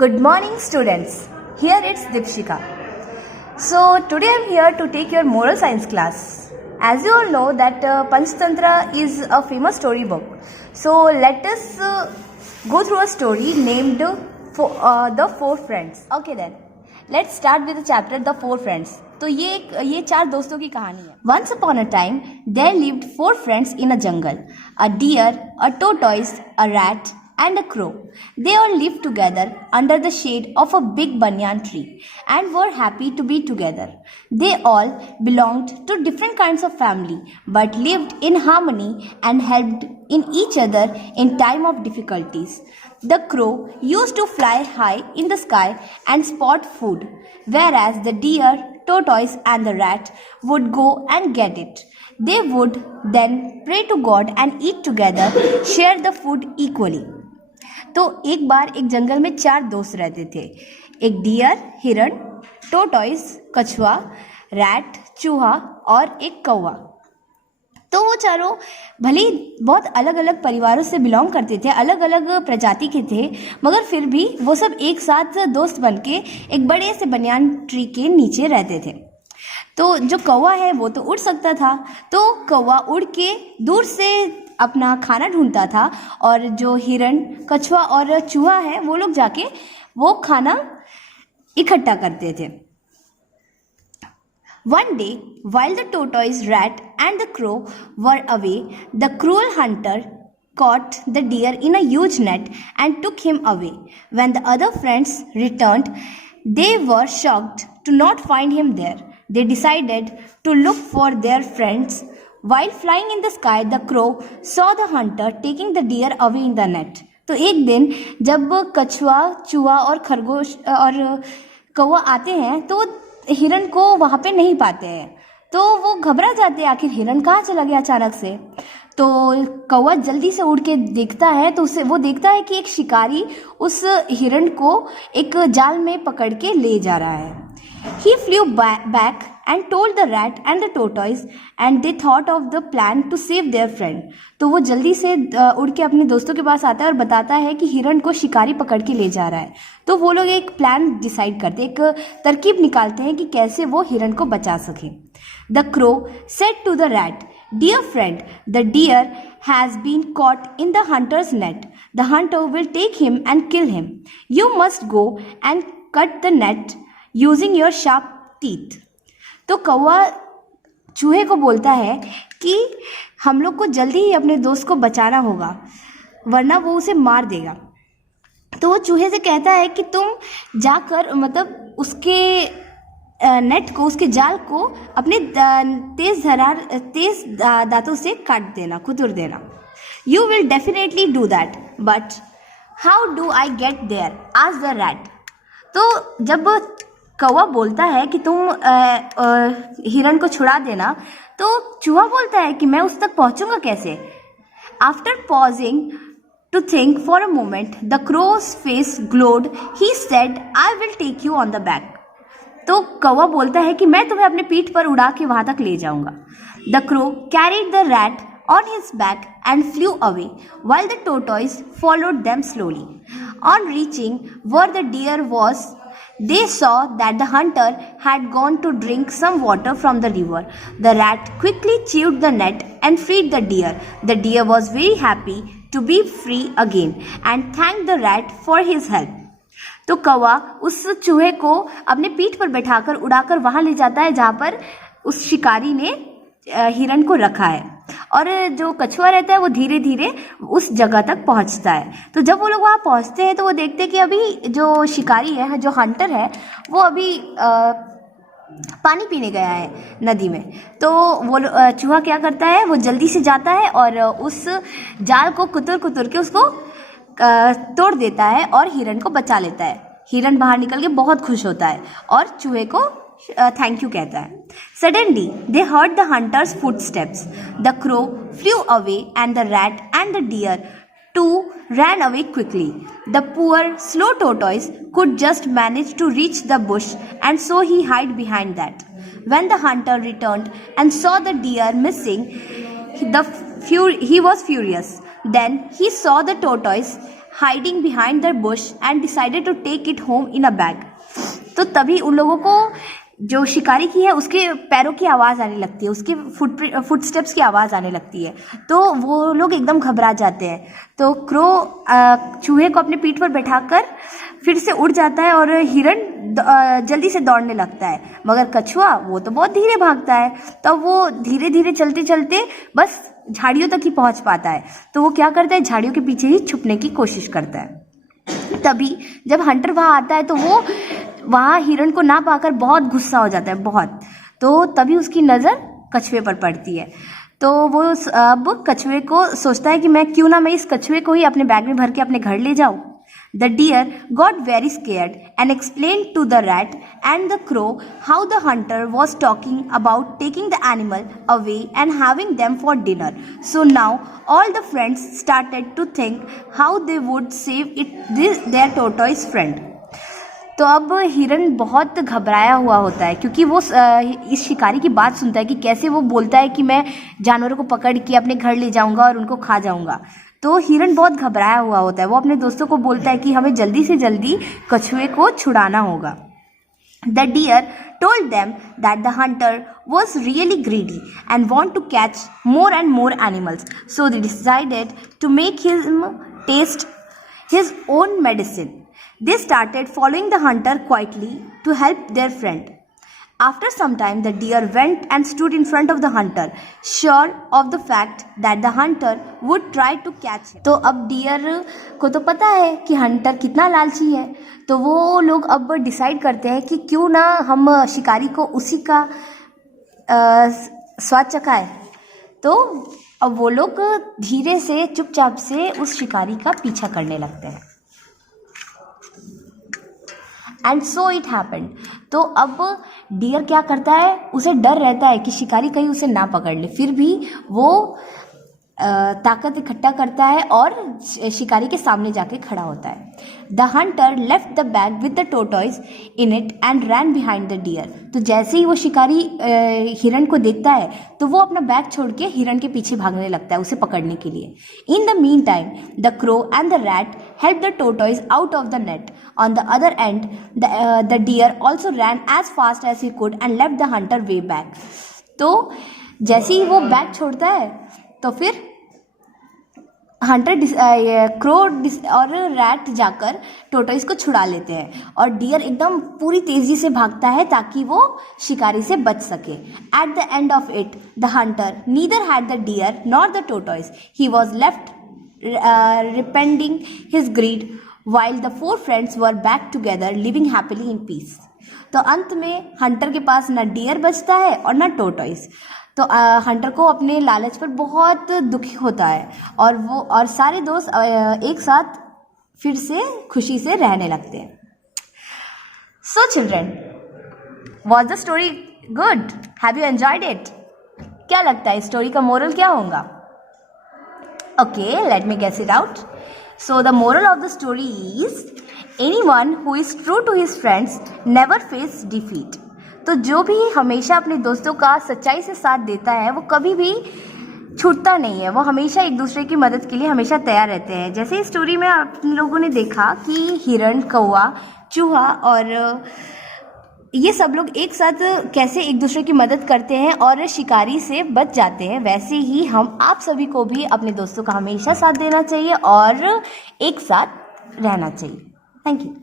Good morning, students. Here it's Dipshika. So today I'm here to take your moral science class. As you all know that Panchtantra is a famous storybook. So let us go through a story named The Four Friends. Okay then. Let's start with the chapter The Four Friends. तो ये चार दोस्तों की कहानी है. Once upon a time, there lived four friends in a jungle. A deer, a tortoise, a rat, and a crow. They all lived together under the shade of a big banyan tree and were happy to be together. They all belonged to different kinds of family but lived in harmony and helped in each other in time of difficulties. The crow used to fly high in the sky and spot food, whereas the deer, tortoise and the rat would go and get it. They would then pray to God and eat together, share the food equally. तो एक बार एक जंगल में चार दोस्त रहते थे. एक dear, हिरण, टोर्टॉइस, कछुआ, रैट, चूहा और एक कौवा. तो वो चारों भले ही बहुत अलग अलग परिवारों से बिलोंग करते थे, अलग अलग प्रजाति के थे, मगर फिर भी वो सब एक साथ दोस्त बनके एक बड़े से बनियान ट्री के नीचे रहते थे. तो जो कौवा है वो तो उड़ सकता था, तो कौवा उड़ के दूर से अपना खाना ढूंढता था और जो हिरण, कछुआ और चूहा है वो लोग जाके वो खाना इकट्ठा करते थे. One day, while the tortoise, rat and the crow were away, the cruel hunter caught the deer in a huge net and took him away. When the other friends returned, they were shocked to not find him there. They decided to look for their friends. While flying in the sky, the crow saw the hunter taking the deer away in the net. तो एक दिन जब कछुआ, चूहा और खरगोश और कौवा आते हैं तो हिरण को वहाँ पे नहीं पाते हैं. तो वो घबरा जाते हैं, आखिर हिरण कहाँ चला गया अचानक से. तो कौवा जल्दी से उड़ के देखता है तो उसे वो देखता है कि एक शिकारी उस हिरण को एक जाल में पकड़ के ले जा रहा है. He flew back and told the rat and the tortoise and they thought of the plan to save their friend. तो वो जल्दी से उड़ के अपने दोस्तों के पास आता है और बताता है कि हिरण को शिकारी पकड़ के ले जा रहा है. तो वो लोग एक प्लान डिसाइड करते हैं, एक तरकीब निकालते हैं कि कैसे वो हिरण को बचा सके. The crow said to the rat, "Dear friend, the deer has been caught in the hunter's net. The hunter will take him and kill him. You must go and cut the net using your sharp teeth." तो कौवा चूहे को बोलता है कि हम लोग को जल्दी ही अपने दोस्त को बचाना होगा वरना वो उसे मार देगा. तो वो चूहे से कहता है कि तुम जाकर मतलब उसके नेट को, उसके जाल को अपने तेज दांतों से काट देना, कुतर देना. You will definitely do that, but how do I get there? asked the rat. तो जब कौवा बोलता है कि तुम हिरण को छुड़ा देना, तो चूहा बोलता है कि मैं उस तक पहुंचूंगा कैसे. After pausing to think for a moment, the crow's face glowed. He said, "I will take you on the back." तो कौवा बोलता है कि मैं तुम्हें अपने पीठ पर उड़ा के वहां तक ले जाऊंगा. The crow carried the rat on his back and flew away, while the tortoise followed them slowly. On reaching where the deer was, they saw that the hunter had gone to drink some water from the river. The rat quickly chewed the net and freed the deer. The deer was very happy to be free again and thanked the rat for his help. तो कौवा उस चूहे को अपने पीठ पर बैठाकर उड़ाकर वहां ले जाता है जहां पर उस शिकारी ने हिरण को रखा है, और जो कछुआ रहता है वो धीरे धीरे उस जगह तक पहुंचता है. तो जब वो लोग वहां पहुंचते हैं तो वो देखते हैं कि अभी जो शिकारी है, जो हंटर है, वो अभी पानी पीने गया है नदी में. तो वो चूहा क्या करता है, वो जल्दी से जाता है और उस जाल को कुतर कुतर के उसको तोड़ देता है और हिरण को बचा लेता है. हिरण बाहर निकल के बहुत खुश होता है और चूहे को थैंक यू कहता है. Suddenly, they heard the hunter's footsteps. The crow flew away and the rat and the deer too ran away quickly. The poor, slow tortoise could just manage to reach the bush and so he hid behind that. When the hunter returned and saw the deer missing, he was furious. Then he saw the tortoise hiding behind their bush and decided to take it home in a bag. तो तभी उन लोगों को जो शिकारी की है उसके पैरों की आवाज़ आने लगती है, उसके फुटस्टेप्स की आवाज़ आने लगती है, तो वो लोग एकदम घबरा जाते हैं। तो क्रो चूहे को अपने पीठ पर बैठाकर फिर से उड़ जाता है और हिरन जल्दी से दौड़ने लगता है, मगर कछुआ वो तो बहुत धीरे भागता है। तब वो धीरे धीरे चलते चलते बस झाड़ियों तक ही पहुंच पाता है। तो वो क्या करता है, झाड़ियों के पीछे ही छुपने की कोशिश करता है। तभी जब हंटर वहाँ आता है तो वो वहाँ हिरन को ना पाकर बहुत गुस्सा हो जाता है, बहुत। तो तभी उसकी नज़र कछुए पर पड़ती है। तो वो अब कछुए को सोचता है कि मैं इस कछुए को ही अपने बैग में भर के अपने घर ले जाऊँ। The deer got very scared and explained to the rat and the crow how the hunter was talking about taking the animal away and having them for dinner. So now all the friends started to think how they would save their tortoise friend. तो अब हिरन बहुत घबराया हुआ होता है क्योंकि वो इस शिकारी की बात सुनता है कि कैसे वो बोलता है कि मैं जानवरों को पकड़ के अपने घर ले जाऊंगा और उनको खा जाऊंगा। तो हिरन बहुत घबराया हुआ होता है। वो अपने दोस्तों को बोलता है कि हमें जल्दी से जल्दी कछुए को छुड़ाना होगा। The deer told them that the hunter was really greedy and want to catch more and more animals. So they decided to make him taste his own medicine. They started following the hunter quietly to help their friend. After some time, the deer went and stood in front of the hunter, sure of the fact that the hunter would try to catch him. तो अब dear को तो पता है कि Hunter कितना लालची है, तो वो लोग अब डिसाइड करते हैं कि क्यों ना हम शिकारी को उसी का स्वाद चखाए। तो अब वो लोग धीरे से चुपचाप से उस शिकारी का पीछा करने लगते हैं। And so it happened. तो अब डियर क्या करता है, उसे डर रहता है कि शिकारी कहीं उसे ना पकड़ ले, फिर भी वो ताकत इकट्ठा करता है और शिकारी के सामने जाके खड़ा होता है। The hunter left the bag with the tortoise in it and ran behind the deer. तो जैसे ही वो शिकारी हिरन को देखता है तो वो अपना बैग छोड़ के हिरन के पीछे भागने लगता है उसे पकड़ने के लिए। In the mean time the crow and the rat helped the tortoise out of the net. On the other end, the deer also ran as fast as he could and left the hunter way back. तो जैसे ही वो bag छोड़ता है तो फिर Hunter crow और rat जाकर tortoise को छुड़ा लेते हैं और डियर एकदम पूरी तेजी से भागता है ताकि वो शिकारी से बच सके। At the end of it the hunter neither had the deer nor the tortoise. He was left repenting his greed while the four friends were back together living happily in peace. तो अंत में Hunter के पास ना dear बचता है और ना tortoise. तो हंटर को अपने लालच पर बहुत दुखी होता है और सारे दोस्त एक साथ फिर से खुशी से रहने लगते हैं। So children, was the story good? Have you enjoyed it? क्या लगता है स्टोरी का मोरल क्या होगा? Okay, let me guess it out. So the moral of the story is anyone who is true to his friends never face defeat. तो जो भी हमेशा अपने दोस्तों का सच्चाई से साथ देता है वो कभी भी छूटता नहीं है, वो हमेशा एक दूसरे की मदद के लिए हमेशा तैयार रहते हैं। जैसे इस स्टोरी में आप लोगों ने देखा कि हिरन, कौवा, चूहा और ये सब लोग एक साथ कैसे एक दूसरे की मदद करते हैं और शिकारी से बच जाते हैं, वैसे ही हम आप सभी को भी अपने दोस्तों का हमेशा साथ देना चाहिए और एक साथ रहना चाहिए। Thank you.